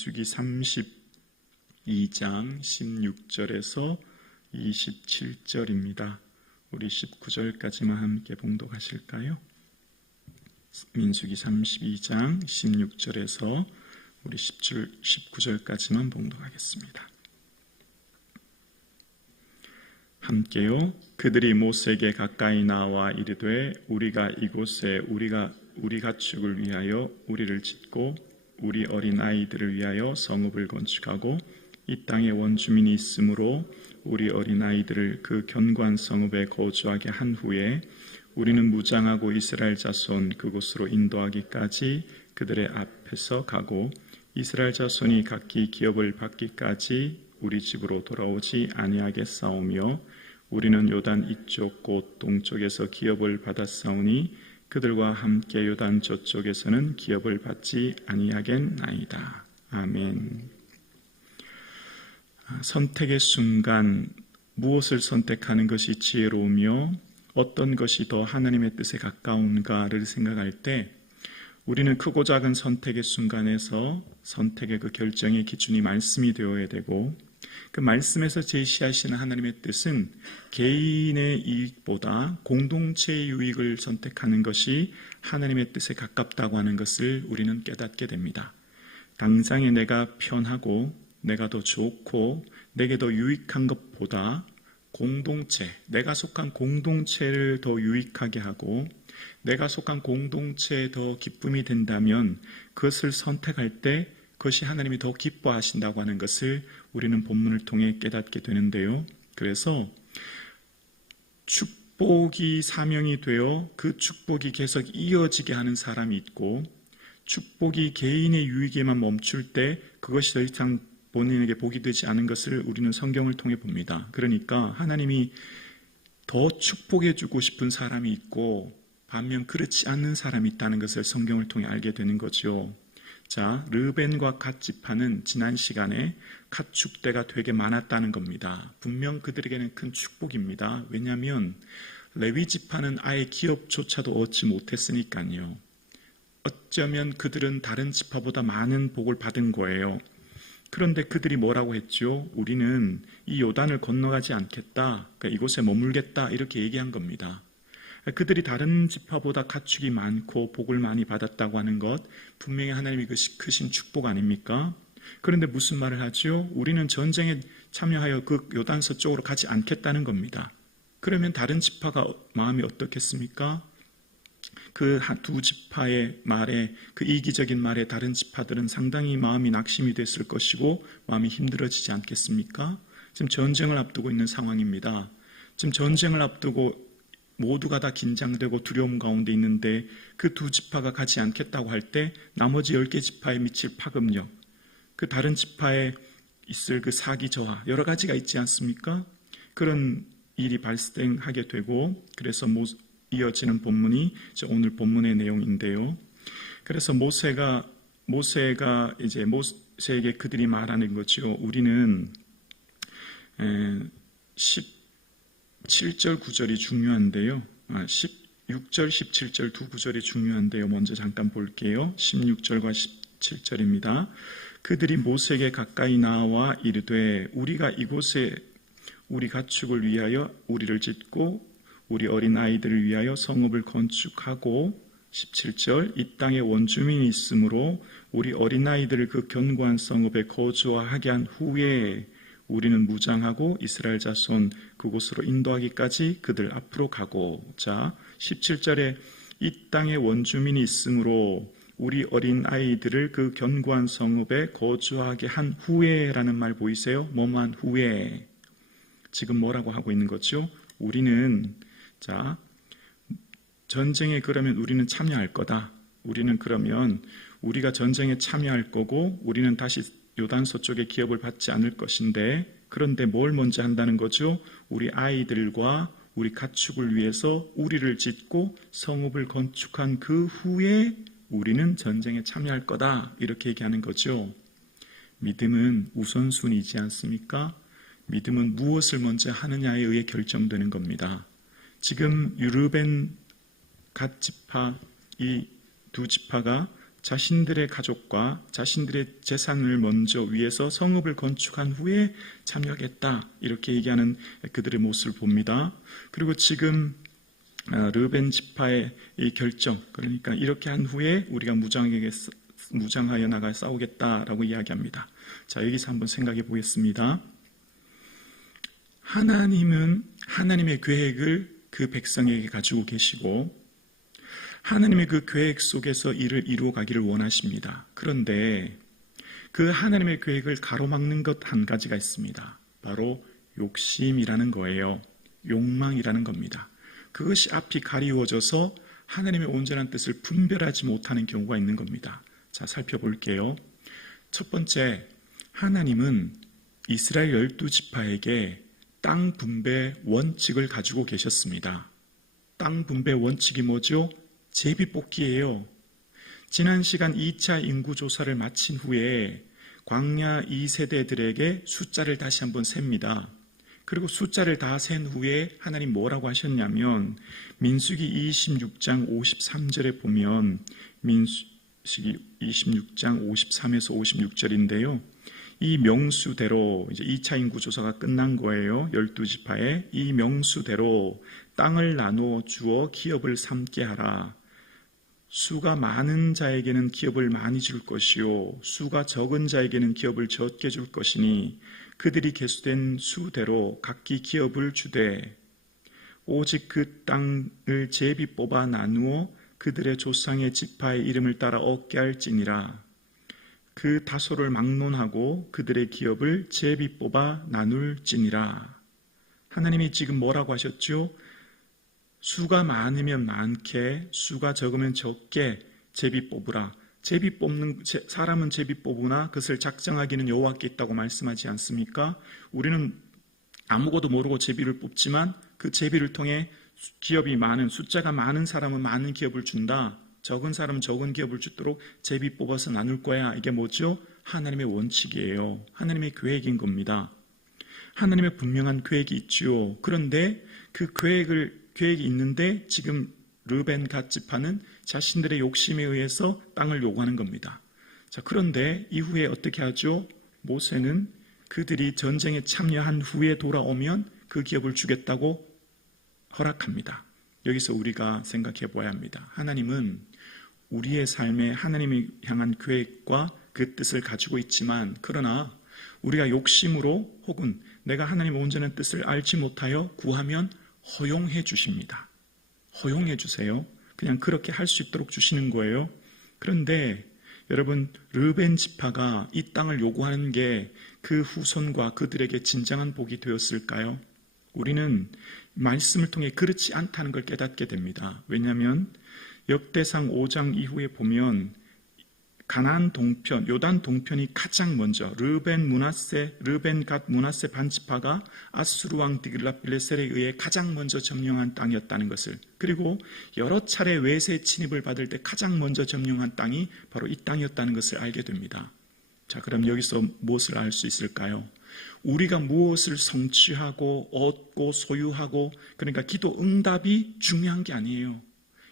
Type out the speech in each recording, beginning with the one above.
민수기 32장 16절에서 27절입니다. 우리 19절까지만 함께 봉독하실까요? 민수기 32장 16절에서 우리 19절까지만 봉독하겠습니다. 함께요. 그들이 모세에게 가까이 나와 이르되 우리가 이곳에 우리 가축을 위하여 우리를 짓고 우리 어린 아이들을 위하여 성읍을 건축하고 이 땅에 원주민이 있으므로 우리 어린 아이들을 그 견고한 성읍에 거주하게 한 후에 우리는 무장하고 이스라엘 자손 그곳으로 인도하기까지 그들의 앞에서 가고 이스라엘 자손이 각기 기업을 받기까지 우리 집으로 돌아오지 아니하겠사오며 우리는 요단 이쪽 곧 동쪽에서 기업을 받았사오니 그들과 함께 요단 저쪽에서는 기업을 받지 아니하겠나이다. 아멘. 선택의 순간 무엇을 선택하는 것이 지혜로우며 어떤 것이 더 하나님의 뜻에 가까운가를 생각할 때 우리는 크고 작은 선택의 순간에서 선택의 그 결정의 기준이 말씀이 되어야 되고 그 말씀에서 제시하시는 하나님의 뜻은 개인의 이익보다 공동체의 유익을 선택하는 것이 하나님의 뜻에 가깝다고 하는 것을 우리는 깨닫게 됩니다. 당장에 내가 편하고 내가 더 좋고 내게 더 유익한 것보다 공동체, 내가 속한 공동체를 더 유익하게 하고 내가 속한 공동체에 더 기쁨이 된다면 그것을 선택할 때 그것이 하나님이 더 기뻐하신다고 하는 것을 우리는 본문을 통해 깨닫게 되는데요. 그래서 축복이 사명이 되어 그 축복이 계속 이어지게 하는 사람이 있고 축복이 개인의 유익에만 멈출 때 그것이 더 이상 본인에게 복이 되지 않은 것을 우리는 성경을 통해 봅니다. 그러니까 하나님이 더 축복해 주고 싶은 사람이 있고 반면 그렇지 않는 사람이 있다는 것을 성경을 통해 알게 되는 거죠. 자, 르벤과 갓 지파는 지난 시간에 가축대가 되게 많았다는 겁니다. 분명 그들에게는 큰 축복입니다. 왜냐하면 레위 지파는 아예 기업조차도 얻지 못했으니까요. 어쩌면 그들은 다른 지파보다 많은 복을 받은 거예요. 그런데 그들이 뭐라고 했죠? 우리는 이 요단을 건너가지 않겠다. 그러니까 이곳에 머물겠다. 이렇게 얘기한 겁니다. 그들이 다른 지파보다 가축이 많고 복을 많이 받았다고 하는 것 분명히 하나님이 크신 축복 아닙니까? 그런데 무슨 말을 하죠? 우리는 전쟁에 참여하여 그 요단 서쪽으로 가지 않겠다는 겁니다. 그러면 다른 지파가 마음이 어떻겠습니까? 그 두 지파의 말에 그 이기적인 말에 다른 지파들은 상당히 마음이 낙심이 됐을 것이고 마음이 힘들어지지 않겠습니까? 지금 전쟁을 앞두고 있는 상황입니다. 지금 전쟁을 앞두고 모두가 다 긴장되고 두려움 가운데 있는데 그 두 지파가 가지 않겠다고 할 때 나머지 10개 지파에 미칠 파급력, 그 다른 지파에 있을 그 사기 저하 여러 가지가 있지 않습니까? 그런 일이 발생하게 되고 그래서 이어지는 본문이 오늘 본문의 내용인데요. 그래서 모세가 이제 모세에게 그들이 말하는 거죠. 우리는 17절 9절이 중요한데요. 16절 17절 두 구절이 중요한데요. 먼저 잠깐 볼게요. 16절과 17절입니다. 그들이 모세에게 가까이 나와 이르되 우리가 이곳에 우리 가축을 위하여 우리를 짓고 우리 어린 아이들을 위하여 성읍을 건축하고 17절 이 땅에 원주민이 있으므로 우리 어린 아이들을 그 견고한 성읍에 거주하게 한 후에 우리는 무장하고 이스라엘 자손 그곳으로 인도하기까지 그들 앞으로 가고 자 17절에 이 땅에 원주민이 있으므로 우리 어린 아이들을 그 견고한 성읍에 거주하게 한 후에라는 말 보이세요? 뭐만 후에 지금 뭐라고 하고 있는 거죠? 우리는 자 전쟁에 그러면 우리는 참여할 거다. 우리는 그러면 우리가 전쟁에 참여할 거고 우리는 다시 요단 서쪽에 기업을 받지 않을 것인데 그런데 뭘 먼저 한다는 거죠? 우리 아이들과 우리 가축을 위해서 우리를 짓고 성읍을 건축한 그 후에 우리는 전쟁에 참여할 거다. 이렇게 얘기하는 거죠. 믿음은 우선순위이지 않습니까? 믿음은 무엇을 먼저 하느냐에 의해 결정되는 겁니다. 지금 르벤 갓 지파 이 두 지파가 자신들의 가족과 자신들의 재산을 먼저 위해서 성읍을 건축한 후에 참여하겠다, 이렇게 얘기하는 그들의 모습을 봅니다. 그리고 지금 르벤 지파의 이 결정, 그러니까 이렇게 한 후에 우리가 무장하여 나가 싸우겠다라고 이야기합니다. 자, 여기서 한번 생각해 보겠습니다. 하나님은 하나님의 계획을 그 백성에게 가지고 계시고 하나님의 그 계획 속에서 이를 이루어 가기를 원하십니다. 그런데 그 하나님의 계획을 가로막는 것 한 가지가 있습니다. 바로 욕심이라는 거예요. 욕망이라는 겁니다. 그것이 앞이 가리워져서 하나님의 온전한 뜻을 분별하지 못하는 경우가 있는 겁니다. 자, 살펴볼게요. 첫 번째, 하나님은 이스라엘 12지파에게 땅 분배 원칙을 가지고 계셨습니다. 땅 분배 원칙이 뭐죠? 제비뽑기예요. 지난 시간 2차 인구조사를 마친 후에 광야 2세대들에게 숫자를 다시 한번 셉니다. 그리고 숫자를 다 센 후에 하나님 뭐라고 하셨냐면 민수기 26장 53절에 보면 민수기 26장 53에서 56절인데요. 이 명수대로 이제 2차 인구조사가 끝난 거예요. 12지파에 이 명수대로 땅을 나누어 주어 기업을 삼게 하라. 수가 많은 자에게는 기업을 많이 줄 것이요 수가 적은 자에게는 기업을 적게 줄 것이니 그들이 계수된 수대로 각기 기업을 주되 오직 그 땅을 제비 뽑아 나누어 그들의 조상의 지파의 이름을 따라 얻게 할지니라. 그 다소를 막론하고 그들의 기업을 제비 뽑아 나눌지니라. 하나님이 지금 뭐라고 하셨죠? 수가 많으면 많게, 수가 적으면 적게 제비 뽑으라. 제비 뽑는 사람은 제비 뽑으나 그것을 작정하기는 여호와께 있다고 말씀하지 않습니까? 우리는 아무것도 모르고 제비를 뽑지만 그 제비를 통해 기업이 많은, 숫자가 많은 사람은 많은 기업을 준다. 적은 사람은 적은 기업을 주도록 제비 뽑아서 나눌 거야. 이게 뭐죠? 하나님의 원칙이에요. 하나님의 계획인 겁니다. 하나님의 분명한 계획이 있지요. 그런데 그 계획이 있는데 지금 르벤 갓 지파는 자신들의 욕심에 의해서 땅을 요구하는 겁니다. 자, 그런데 이후에 어떻게 하죠? 모세는 그들이 전쟁에 참여한 후에 돌아오면 그 기업을 주겠다고 허락합니다. 여기서 우리가 생각해 봐야 합니다. 하나님은 우리의 삶에 하나님을 향한 계획과 그 뜻을 가지고 있지만 그러나 우리가 욕심으로 혹은 내가 하나님의 온전한 뜻을 알지 못하여 구하면 허용해 주십니다. 허용해 주세요. 그냥 그렇게 할 수 있도록 주시는 거예요. 그런데 여러분, 르벤 지파가 이 땅을 요구하는 게 그 후손과 그들에게 진정한 복이 되었을까요? 우리는 말씀을 통해 그렇지 않다는 걸 깨닫게 됩니다. 왜냐하면 역대상 5장 이후에 보면 가나안 동편, 요단 동편이 가장 먼저 르벤 갓 므낫세 반지파가 아수르 왕 디글랏빌레셀에 의해 가장 먼저 점령한 땅이었다는 것을, 그리고 여러 차례 외세 침입을 받을 때 가장 먼저 점령한 땅이 바로 이 땅이었다는 것을 알게 됩니다. 자, 그럼 여기서 무엇을 알 수 있을까요? 우리가 무엇을 성취하고 얻고 소유하고, 그러니까 기도 응답이 중요한 게 아니에요.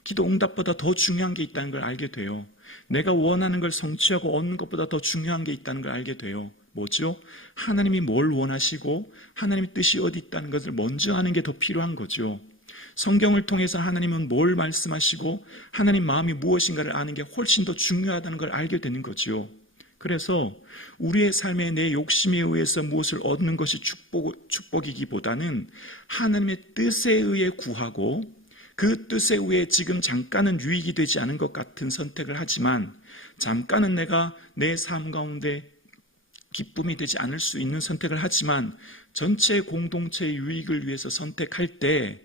기도 응답보다 더 중요한 게 있다는 걸 알게 돼요. 내가 원하는 걸 성취하고 얻는 것보다 더 중요한 게 있다는 걸 알게 돼요. 뭐죠? 하나님이 뭘 원하시고 하나님의 뜻이 어디 있다는 것을 먼저 아는 게 더 필요한 거죠. 성경을 통해서 하나님은 뭘 말씀하시고 하나님 마음이 무엇인가를 아는 게 훨씬 더 중요하다는 걸 알게 되는 거죠. 그래서 우리의 삶에 내 욕심에 의해서 무엇을 얻는 것이 축복이기보다는 하나님의 뜻에 의해 구하고 그 뜻에 의해 지금 잠깐은 유익이 되지 않은 것 같은 선택을 하지만 잠깐은 내가 내 삶 가운데 기쁨이 되지 않을 수 있는 선택을 하지만 전체 공동체의 유익을 위해서 선택할 때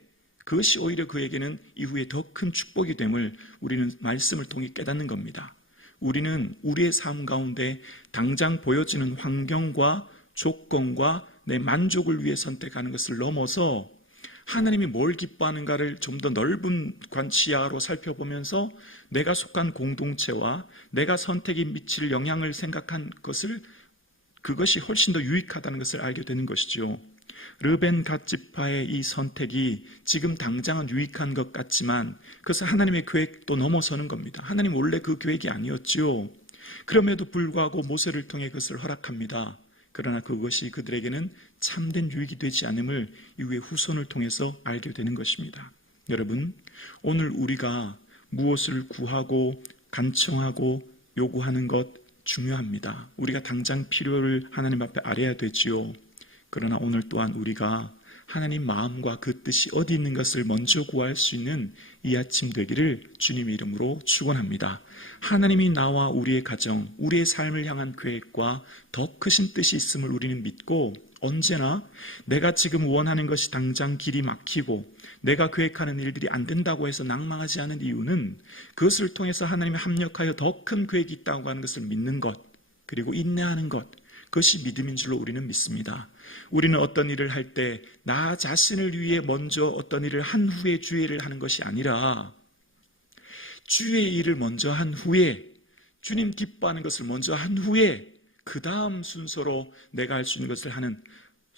그것이 오히려 그에게는 이후에 더 큰 축복이 됨을 우리는 말씀을 통해 깨닫는 겁니다. 우리는 우리의 삶 가운데 당장 보여지는 환경과 조건과 내 만족을 위해 선택하는 것을 넘어서 하나님이 뭘 기뻐하는가를 좀 더 넓은 관치야로 살펴보면서 내가 속한 공동체와 내가 선택이 미칠 영향을 생각한 것을, 그것이 훨씬 더 유익하다는 것을 알게 되는 것이죠. 르벤 갓 지파의 이 선택이 지금 당장은 유익한 것 같지만 그것은 하나님의 계획도 넘어서는 겁니다. 하나님 원래 그 계획이 아니었지요. 그럼에도 불구하고 모세를 통해 그것을 허락합니다. 그러나 그것이 그들에게는 참된 유익이 되지 않음을 이후에 후손을 통해서 알게 되는 것입니다. 여러분, 오늘 우리가 무엇을 구하고 간청하고 요구하는 것 중요합니다. 우리가 당장 필요를 하나님 앞에 아뢰야 되지요. 그러나 오늘 또한 우리가 하나님 마음과 그 뜻이 어디 있는 것을 먼저 구할 수 있는 이 아침 되기를 주님의 이름으로 축원합니다. 하나님이 나와 우리의 가정, 우리의 삶을 향한 계획과 더 크신 뜻이 있음을 우리는 믿고 언제나 내가 지금 원하는 것이 당장 길이 막히고 내가 계획하는 일들이 안 된다고 해서 낭망하지 않은 이유는 그것을 통해서 하나님이 합력하여 더 큰 계획이 있다고 하는 것을 믿는 것, 그리고 인내하는 것, 그것이 믿음인 줄로 우리는 믿습니다. 우리는 어떤 일을 할 때 나 자신을 위해 먼저 어떤 일을 한 후에 주의 일을 하는 것이 아니라 주의 일을 먼저 한 후에 주님 기뻐하는 것을 먼저 한 후에 그 다음 순서로 내가 할 수 있는 것을 하는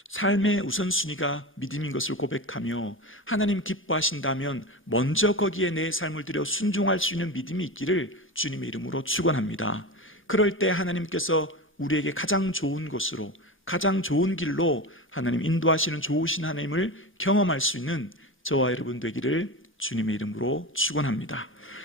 삶의 우선순위가 믿음인 것을 고백하며 하나님 기뻐하신다면 먼저 거기에 내 삶을 들여 순종할 수 있는 믿음이 있기를 주님의 이름으로 축원합니다. 그럴 때 하나님께서 우리에게 가장 좋은 곳으로 가장 좋은 길로 하나님 인도하시는 좋으신 하나님을 경험할 수 있는 저와 여러분 되기를 주님의 이름으로 축원합니다.